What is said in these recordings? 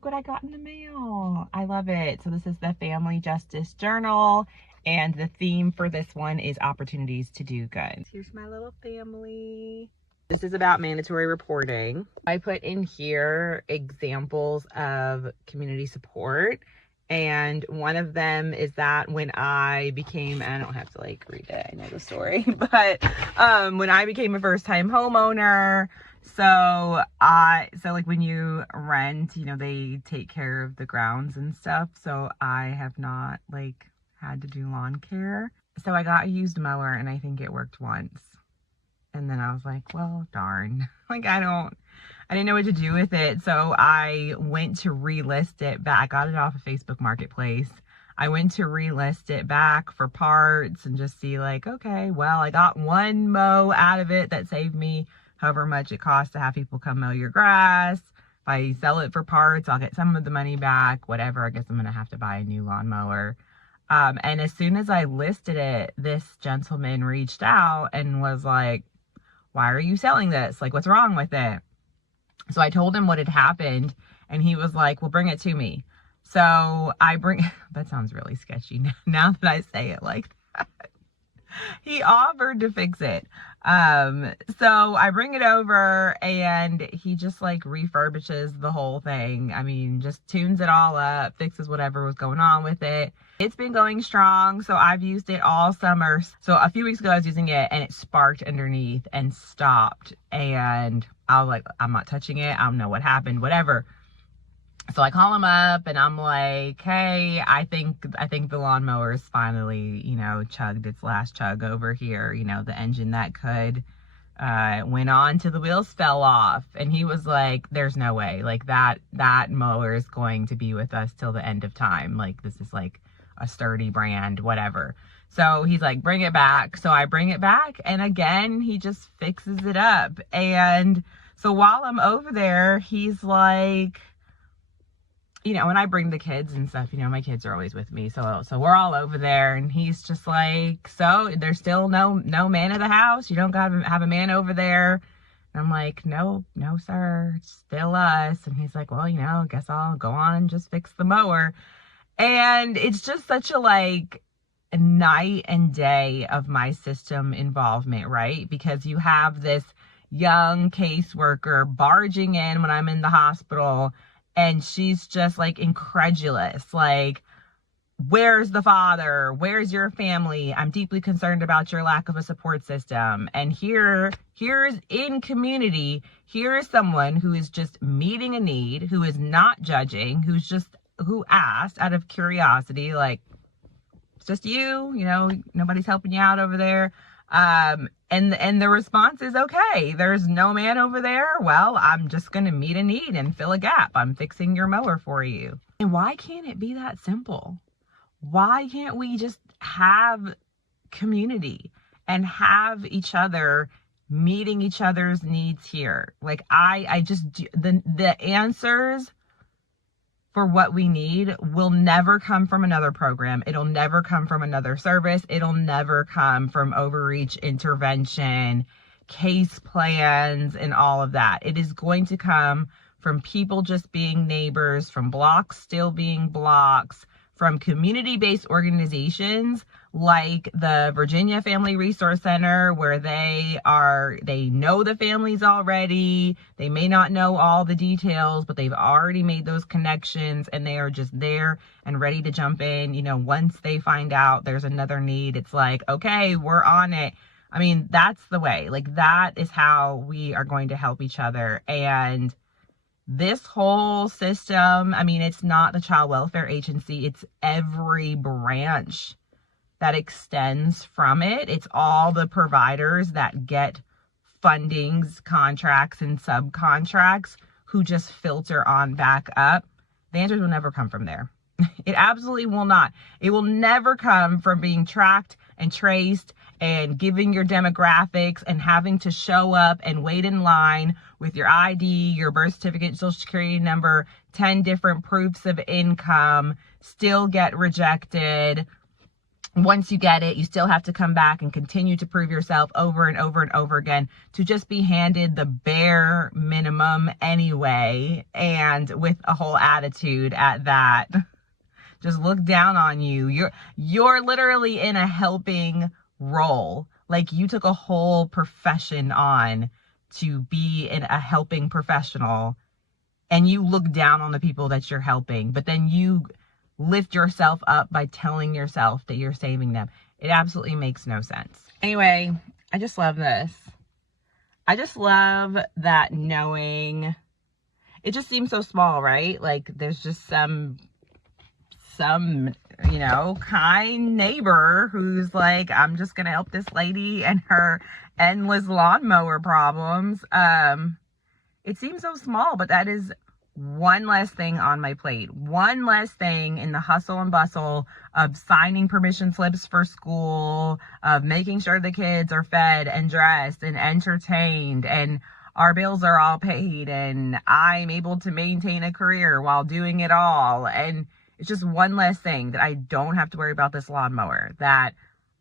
What I got in the mail. I love it. So this is the Family Justice Journal, and the theme for this one is opportunities to do good. Here's my little family. This is about mandatory reporting. I put in here examples of community support, and one of them is that when I became, and I don't have to like read it, I know the story, but when I became a first-time homeowner, so like when you rent, you know, they take care of the grounds and stuff. So I have not like had to do lawn care. So I got a used mower and I think it worked once. And then I was like, well, darn, like I didn't know what to do with it. So I went to relist it back. I got it off of Facebook Marketplace. I went to relist it back for parts and just see like, okay, well, I got one mow out of it that saved me however much it costs to have people come mow your grass. If I sell it for parts, I'll get some of the money back, whatever. I guess I'm going to have to buy a new lawnmower. And as soon as I listed it, this gentleman reached out and was like, why are you selling this? Like, what's wrong with it? So I told him what had happened, and he was like, well, bring it to me. So that sounds really sketchy now that I say it like that. He offered to fix it. So I bring it over and he just like refurbishes the whole thing. I mean, just tunes it all up, fixes whatever was going on with it. It's been going strong. So I've used it all summer. So a few weeks ago I was using it and it sparked underneath and stopped. And I was like, I'm not touching it. I don't know what happened, whatever. So I call him up and I'm like, hey, I think the lawnmower's finally, you know, chugged its last chug over here. You know, the engine that could went on till the wheels fell off. And he was like, there's no way. Like that mower is going to be with us till the end of time. Like this is like a sturdy brand, whatever. So he's like, bring it back. So I bring it back and again, he just fixes it up. And so while I'm over there, he's like, you know, when I bring the kids and stuff, you know, my kids are always with me. So we're all over there and he's just like, so there's still no man of the house. You don't gotta have a man over there. And I'm like, no, sir, it's still us. And he's like, well, you know, I guess I'll go on and just fix the mower. And it's just such a like night and day of my system involvement, right? Because you have this young caseworker barging in when I'm in the hospital. And she's just like incredulous, like, where's the father? Where's your family? I'm deeply concerned about your lack of a support system. And here's in community, here is someone who is just meeting a need, who is not judging, who asked out of curiosity, like, it's just you know, nobody's helping you out over there. And the response is, okay, there's no man over there. Well, I'm just going to meet a need and fill a gap. I'm fixing your mower for you. And why can't it be that simple? Why can't we just have community and have each other meeting each other's needs here? Like I just, the answers for what we need will never come from another program. It'll never come from another service. It'll never come from overreach intervention, case plans, and all of that. It is going to come from people just being neighbors, from blocks still being blocks, from community-based organizations like the Virginia Family Resource Center, where they know the families already. They may not know all the details, but they've already made those connections and they are just there and ready to jump in. You know, once they find out there's another need, it's like, okay, we're on it. I mean, that's the way. Like, that is how we are going to help each other. And this whole system, I mean, it's not the child welfare agency, it's every branch that extends from it. It's all the providers that get fundings, contracts, and subcontracts who just filter on back up. The answers will never come from there. It absolutely will not. It will never come from being tracked and traced and giving your demographics and having to show up and wait in line with your ID, your birth certificate, social security number, 10 different proofs of income, still get rejected, once you get it, you still have to come back and continue to prove yourself over and over and over again to just be handed the bare minimum anyway, and with a whole attitude at that. Just look down on you. You're literally in a helping role. Like, you took a whole profession on to be a helping professional, and you look down on the people that you're helping, but then you lift yourself up by telling yourself that you're saving them. It absolutely makes no sense. Anyway, I just love this. I just love that, knowing it just seems so small, right? Like, there's just some kind neighbor who's like, I'm just gonna help this lady and her endless lawnmower problems. It seems so small, but that is one less thing on my plate, one less thing in the hustle and bustle of signing permission slips for school, of making sure the kids are fed and dressed and entertained, and our bills are all paid, and I'm able to maintain a career while doing it all. And it's just one less thing that I don't have to worry about this lawnmower, that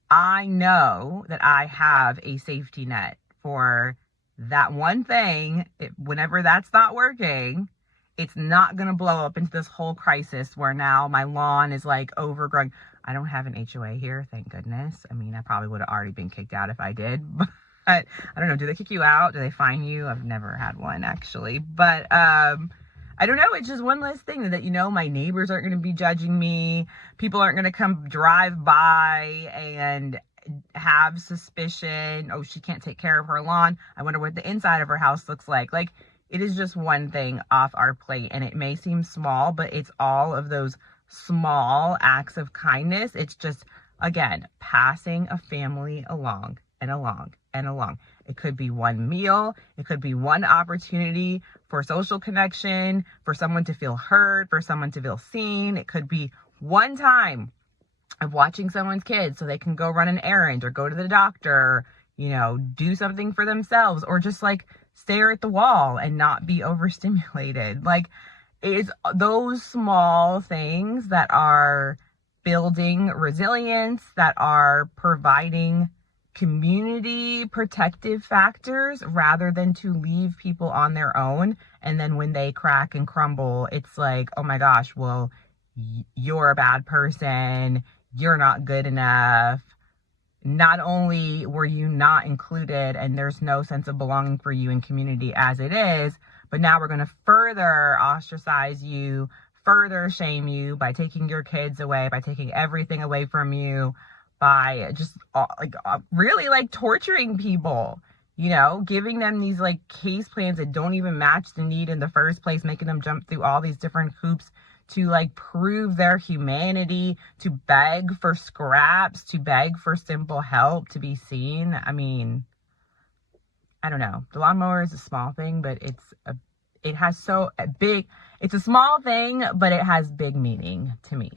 I know that I have a safety net for that one thing. Whenever that's not working, it's not going to blow up into this whole crisis where now my lawn is like overgrown. I don't have an HOA here, thank goodness. I mean, I probably would have already been kicked out if I did, but I don't know. Do they kick you out? Do they fine you? I've never had one, actually. But I don't know. It's just one less thing that, my neighbors aren't going to be judging me. People aren't going to come drive by and have suspicion. Oh, she can't take care of her lawn. I wonder what the inside of her house looks like. Like, it is just one thing off our plate, and it may seem small, but it's all of those small acts of kindness. It's just, again, passing a family along and along and along. It could be one meal. It could be one opportunity for social connection, for someone to feel heard, for someone to feel seen. It could be one time of watching someone's kids so they can go run an errand or go to the doctor, do something for themselves, or just like stare at the wall and not be overstimulated. Like, it's those small things that are building resilience, that are providing community protective factors, rather than to leave people on their own. And then when they crack and crumble, it's like, oh my gosh, well, you're a bad person. You're not good enough. Not only were you not included and there's no sense of belonging for you in community as it is, but now we're going to further ostracize you, further shame you by taking your kids away, by taking everything away from you, by just really like torturing people, giving them these like case plans that don't even match the need in the first place, making them jump through all these different hoops to like prove their humanity, to beg for scraps, to beg for simple help, to be seen. I mean, I don't know. The lawnmower is a small thing, but it's a small thing, but it has big meaning to me.